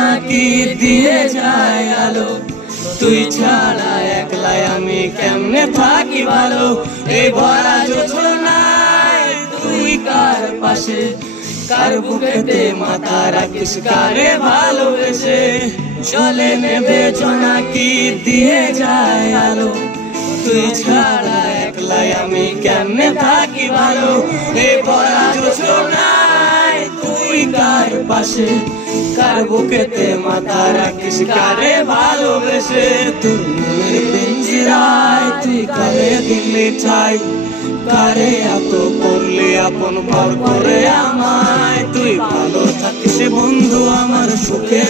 জোনাকি দিয়ে যায় আলো, তুই ছাড়া একলাই আমি কেমনে থাকি ভালো। এই ভরা জোছনায় তুই কার পাশে, কার বুকেতে মাথা রাখিস কারে ভালোবেসে। জলে নেবে জোনাকি দিয়ে যায় আলো, তুই ছাড়া একলাই আমি কেমনে থাকি ভালো। এই ভরা জোছনায় তুই কার পাশে, কার বুকেতে মাথা রাখিস কারে ভালোবেসে। তুই মনের পিঞ্জিরায় তুই কারে দিলি ঠাই, কারে এত করলি আপন ভর করে আমায়। তুই ভালো থাকিস বন্ধু আমার সুখে।